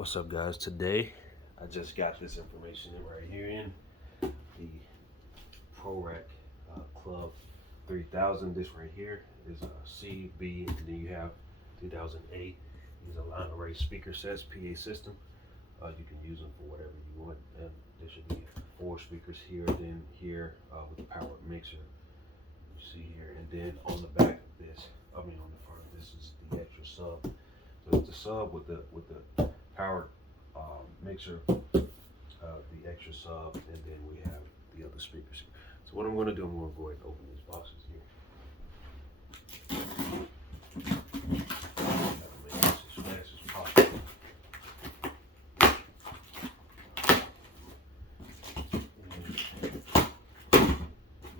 What's up, guys? Today I just got this information right here in the Proreck Club-3000. This right here is a C, B, and then you have 2008. These are line array speaker sets, PA system. You can use them for whatever you want. And there should be 4 speakers here, then here with the power mixer. You see here, and then on the back of this, on the front of this is the extra sub. So it's the sub with the power mixer, the extra sub, and then we have the other speakers here. So what I'm going to do, I'm going to go ahead and open these boxes here. Make this as fast as possible.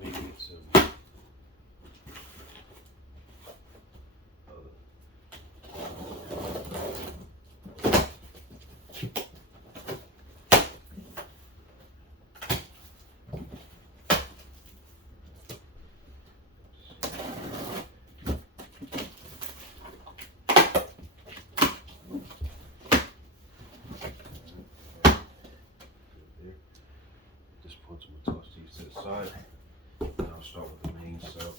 Make it some points. I'm going to toss these to the side. And I'll start with the main sub.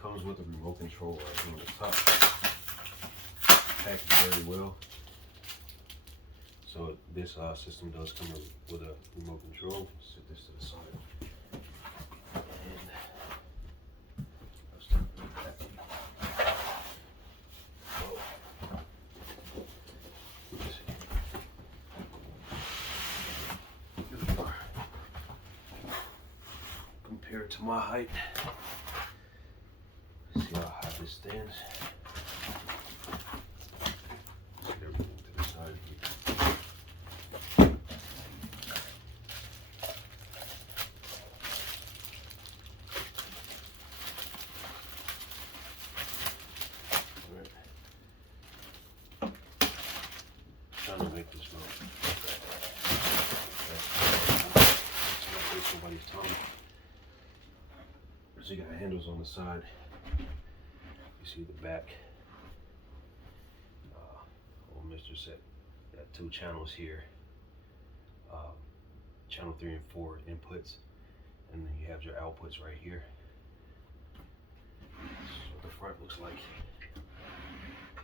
Comes with a remote control right here on the top. Packed very well. So this system does come with a remote control. Set this to the side. And I'll start with that. Compared to my height, see how high this stands. Set everything to the side here. Alright. Trying to make this move. Let's not waste somebody's time. So you got handles on the side. You see the back. Old Mr. said got 2 channels here. Channel 3 and 4 inputs, and then you have your outputs right here. That's what the front looks like.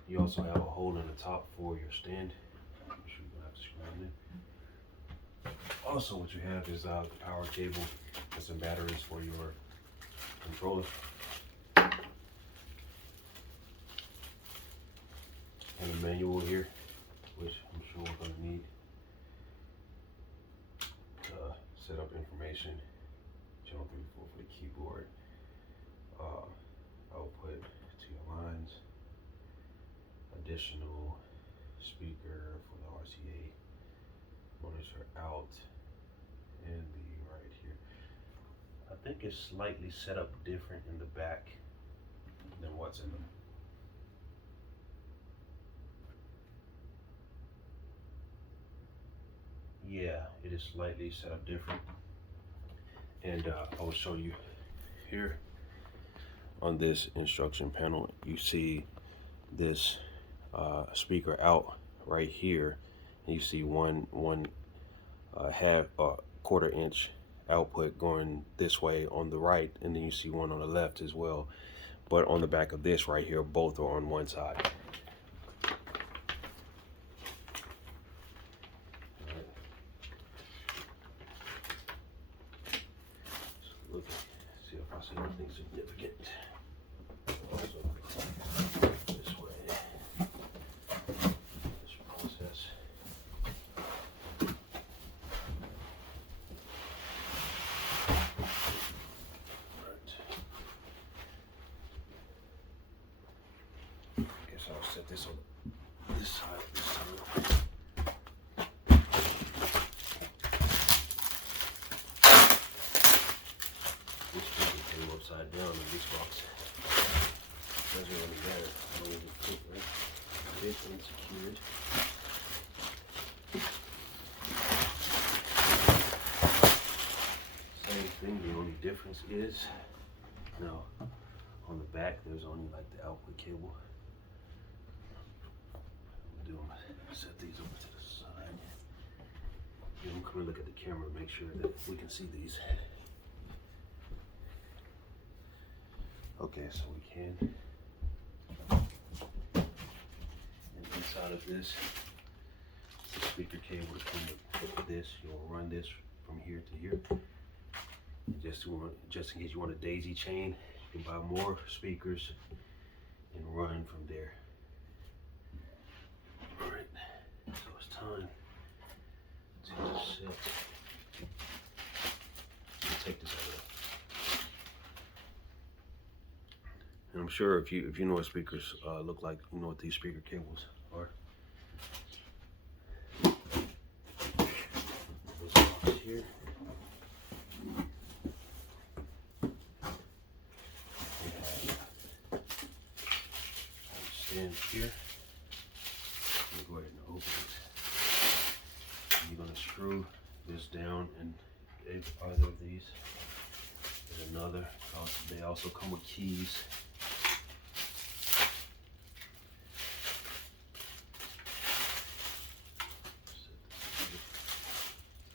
You also have a hole in the top for your stand. I'm sure you're gonna have to screw in there. Also, what you have is the power cable and some batteries for your controller. And a manual here, which I'm sure we're going to need to set up information. Channel 3 4 for the keyboard. Output to your lines. Additional speaker for the RCA. Monitor out. And the right here. I think it's slightly set up different in the back than what's in them. Yeah, it is slightly set up different. And I will show you here on this instruction panel. You see this speaker out right here, and you see one half quarter-inch output going this way on the right, and then you see one on the left as well. But on the back of this right here, both are on one side. Look, see if I see anything significant. Also, this way. This process. Guess I'll set this on this side this time. This thing came upside down in this box. Doesn't really matter. I don't even think, right? It's unsecured. Same thing, the only difference is now on the back there's only like the output cable. set these over to the side. Yeah, I'm coming to look at the camera to make sure that we can see these. Okay, so we can. And inside of this, the speaker cable to come with this. You'll run this from here to here. And just in case you want a daisy chain, you can buy more speakers and run from there. All right, so it's time to set. Take this out of there. And I'm sure if you know what speakers look like, you know what these speaker cables are. This box here. We have stand here. I'm gonna go ahead and open it. And you're gonna screw this down, and either of these. There's another. They also come with keys.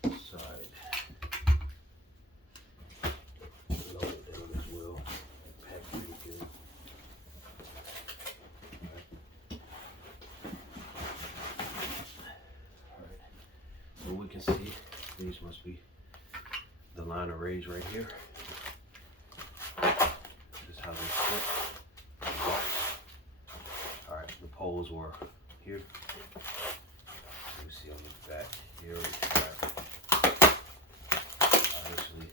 Side. Lower it down as well. Packed pretty good. Alright. So we can see these must be the line arrays right here. This is how they fit. Alright, the poles were here. You see on the back here we have obviously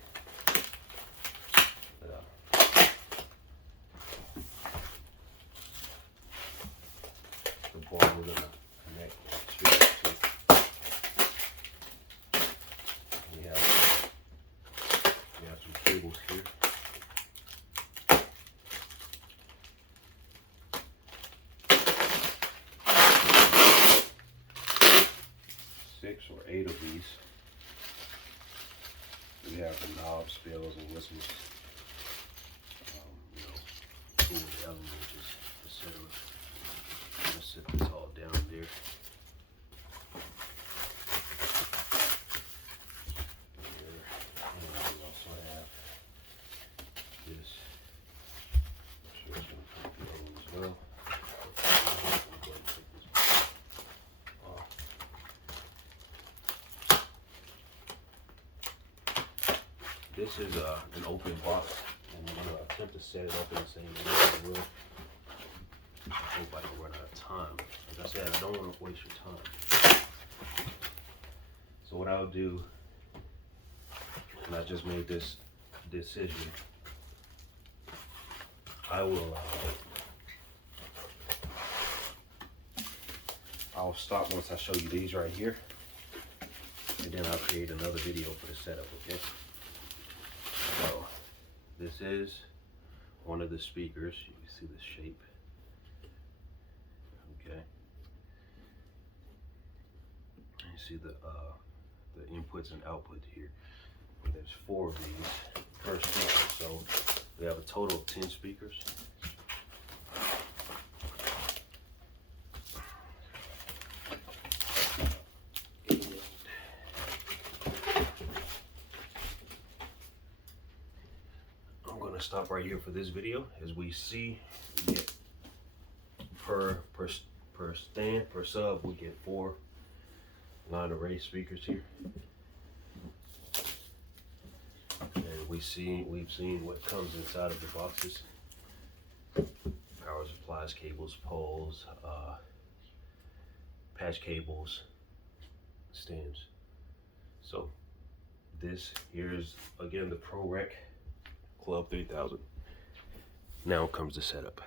the ball we're gonna connect to. We have some cables here. Six or 8 of these. We have the knobs, bells, and whistles. You know, tools, elements, etc. I'm gonna set this all down there. And we also have this switch on as well. This is an open box, and I'm going to attempt to set it up in the same way as I will. I hope I don't run out of time. Like I said, I don't want to waste your time. So what I'll do, and I just made this decision, I will I'll stop once I show you these right here, and then I'll create another video for the setup, okay? So this is one of the speakers. You can see the shape. Okay. You see the inputs and outputs here. And there's 4 of these per speaker, so we have a total of 10 speakers. Stop right here for this video. As we see, we get per stand, per sub, we get 4 line array speakers here. And we've seen what comes inside of the boxes: power supplies, cables, poles, patch cables, stands. So this here's again the Proreck Club-3000. Now comes the setup.